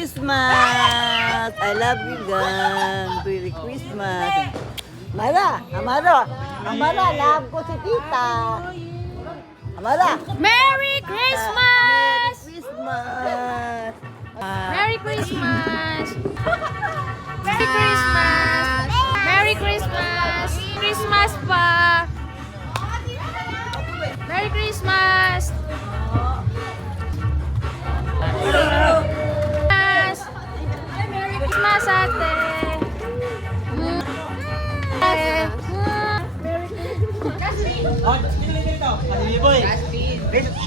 Christmas! I love you, gang. Merry Christmas. Amara, love ko si tita. Amara. Merry Christmas! Christmas! Merry Christmas! Merry Christmas! Merry Christmas! Christmas pa! Merry Christmas! Merry Christmas, ate! Oh, dito. Kasi boy.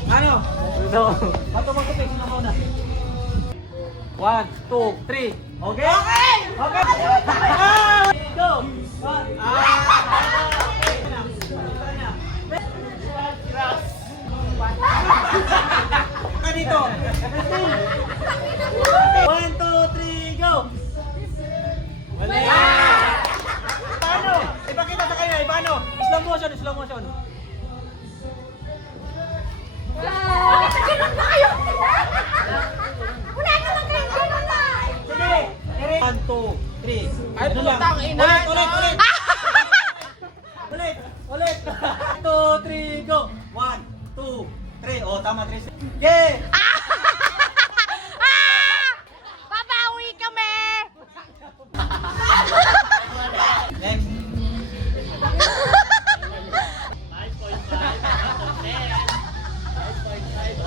Ano? Ito. Bato pig na muna. 1, 2, 3. Okay? Okay! Go! Dito. 1, 2, 3, go! Paano? Ipakita sa kanya, paano? Slow motion. Sige! 1, 2, 3. Ay, putang ina! Ulit! 1, 2, 3, go! 1, 2, 3. Oh, tama, 3. Okay! Babawi kami! Next.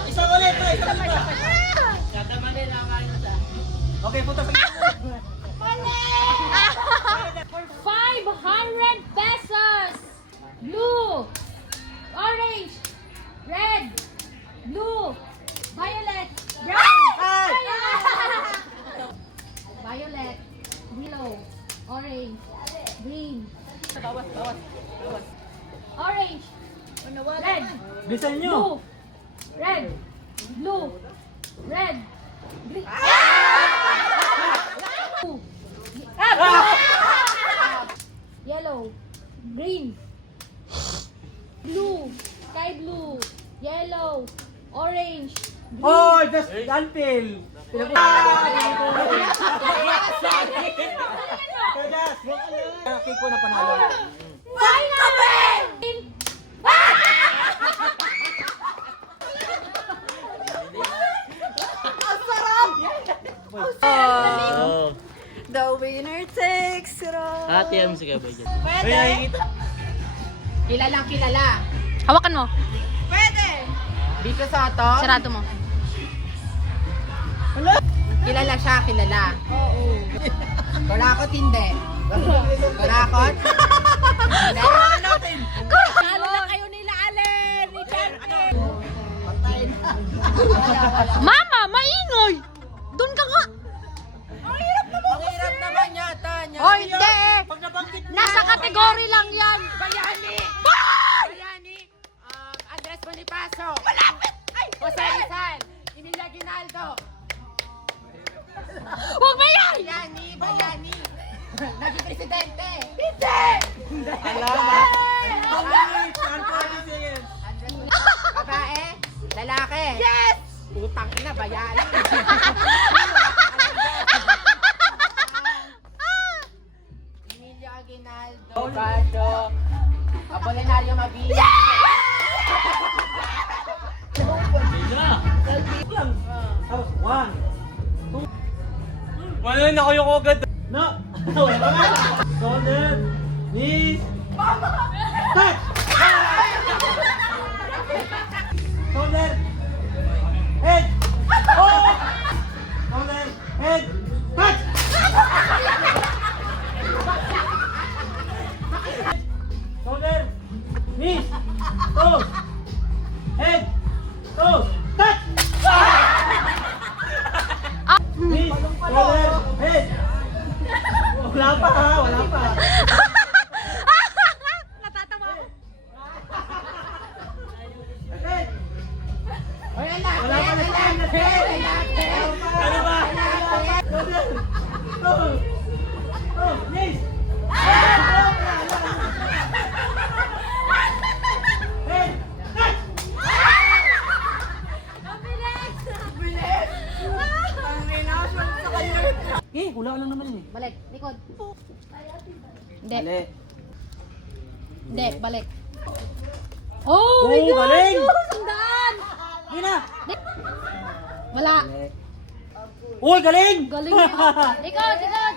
Isang ulit pa. Okay, punta sa 500 pesos! Blue, orange, red, blue, violet, brown. Violet, yellow, orange, green. Orange, red, Bisan nyo. blue, red, green. Yellow, green, blue, sky blue, yellow, orange, green. Oh, just until. Kaki ko na panalo. Oh. The winner takes it all. Ate, ang sige ba dyan? Kilala. Hawakan mo. Dito sa to. Sarado mo. Kilala siya. Oo. Kurakot hindi. Kurakot? Hindi. Kalo na kayo nila, Allen! Ni Champion! Mama, maingay! Doon ka nga! Ang hirap naman yata niya. O hindi! Nasa kategory lang yan! Bayani! Andres Bonifacio. Malapit! Ay! Jose Rizal. Emilia Ginaldo. Huwag ba yan! Bayani. Naging presidente. Babae. Lalaki. Yes! Putang ina, bayani. Emilio Aguinaldo. Bado. Apolinario Mabini. Tapos, 1, 2. Wala na kayo ko agad. No! Shoulder, knees, touch! Shoulder, head, oh! Shoulder, head, touch! Shoulder, knees, toes, head, toes, touch! Knees, shoulder, head. Wala pa. Natatawa ako. Head. Wala Wala pa Ano ba? Shoulder, toes, knees. Head, touch! Mabilis! Mabilis! Ang Eh, hula lang naman yun eh. Balik. Likod. Hindi. Mali. Hindi. Balik. Oh, my Oh, God! galing! Sandaan! Hindi na. Wala. Mali. Uy, galing! Galing niya. Likod, likod.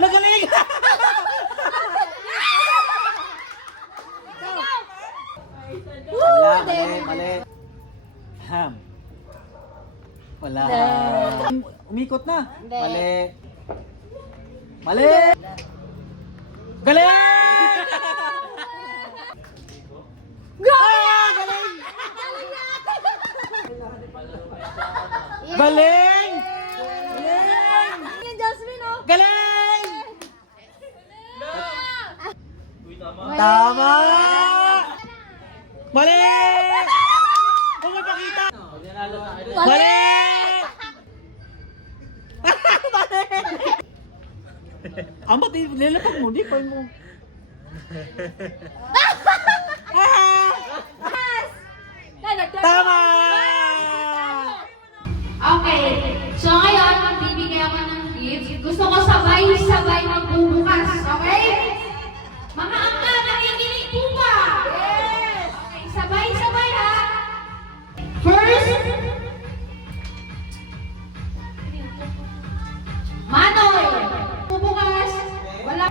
Nagaling! Wala, mali, mali. Ham. Wala. Umikot na. Hindi. Mali. Mali! Galing! Galing! Galing! Galing! Yan, Jasmine, oh. Galing! Mali. Tama! Mali! Kung may pakita! Mali! Mali! Amat, nilapag mo, di pa mo. Tama! Okay. So ngayon, magbibigay ako ng gift. Gusto ko sabay-sabay magbubukas. Okay? Mga angka, nakikinig po ba? Yes! Okay, sabay-sabay ha. First, Manoy. Bubukas. Wala.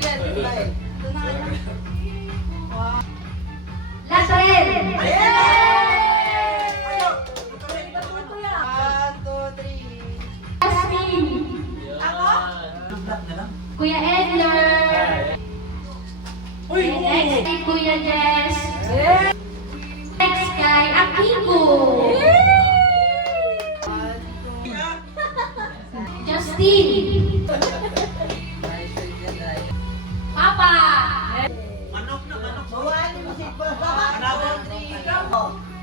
Latren. Jasmine. Kuya Edler. And next kay Kuya Jess. Next kay Akiko. Justin. Papa.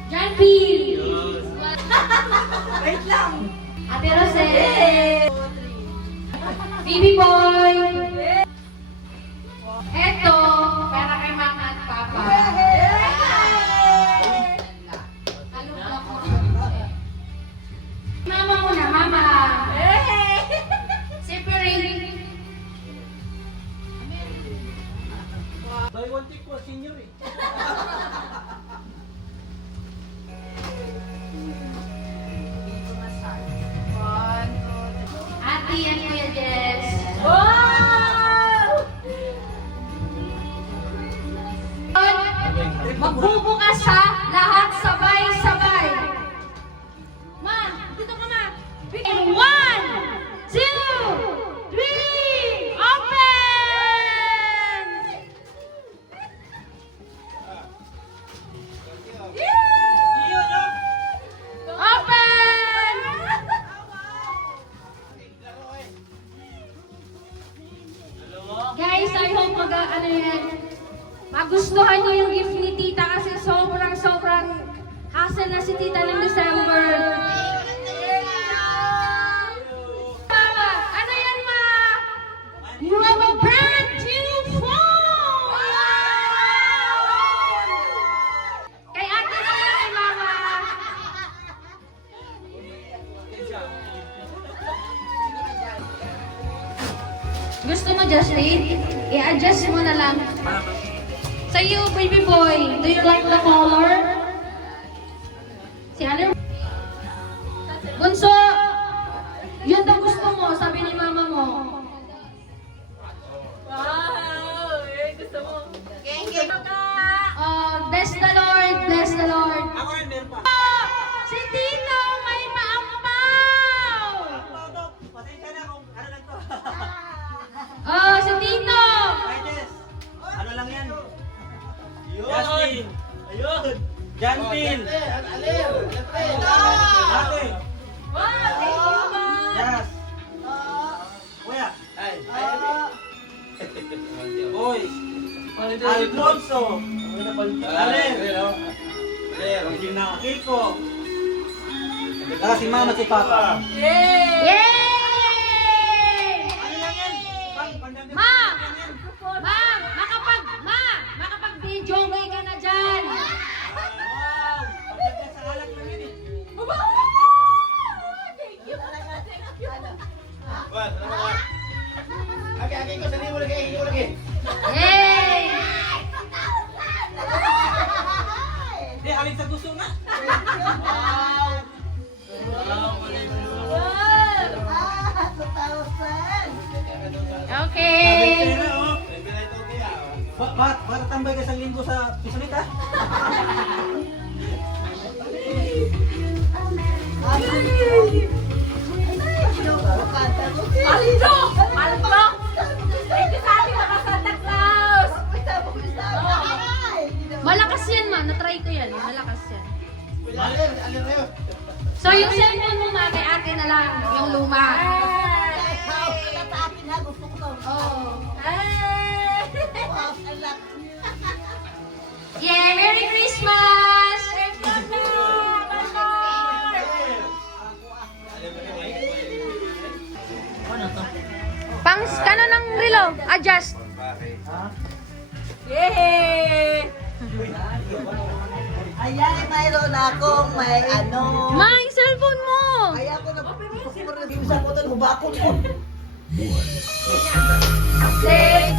John P. Wait lang. Ate Rosel. Baby Boy. Eto, para kay Mama at Papa. Kalungkot ko. Mama muna, Mama. Separate. Buy one take one, senior eh. Ate yan, Kuya Jess. Magbubukas ha, lahat sabay-sabay. Ma, dito ka ma. In 1, 2, 3, open! Open! Guys, I hope magustuhan niyo yung gift ni Tita kasi sobrang hassle na si Tita ng December. Mama, ano yan, Ma? You have a brand new phone! Kay ate na yan, kay Mama. Gusto mo, Justin? I-adjust mo na lang. Sa iyo, baby boy, do you like the color? Si Aler? Bunso, yun daw gusto mo, sabi ni mama mo. Wow! Gusto mo. Geng-geng ka! Bless the Lord, bless the Lord. Ako rin, meron pa. Si Tito, may maampaw! Pasensya na kung ano lang to. Si Tito! Hi, Jess. Ano lang yan? Justin. Ayun. Jantil. Ate. Yes. Kuya. Boy. Alfonso. Aler. Kiko. Tara si mama si papa. Yay! Ano lang yan? Ma! Ma! Makapag-video gay ka na dyan! Yay! Hindi, alin sa gusto na. Okay. Ba't tambay ka isang linggo sa Pisolit ha? Paldo! Paldo! Thank you sa ating mga Santa Claus! Malakas yan, ma. Na-try ko yan. Malakas yan. So, yung cellphone mo, ma, kay ate na lang. Yung luma. Yeah, Merry Christmas! Pang, kano ng relo? Adjust. Yay! Ayan, mayroon akong may ano. Ma, yung cellphone mo! Kaya ko na sa ko doon, hubakot ko. Say,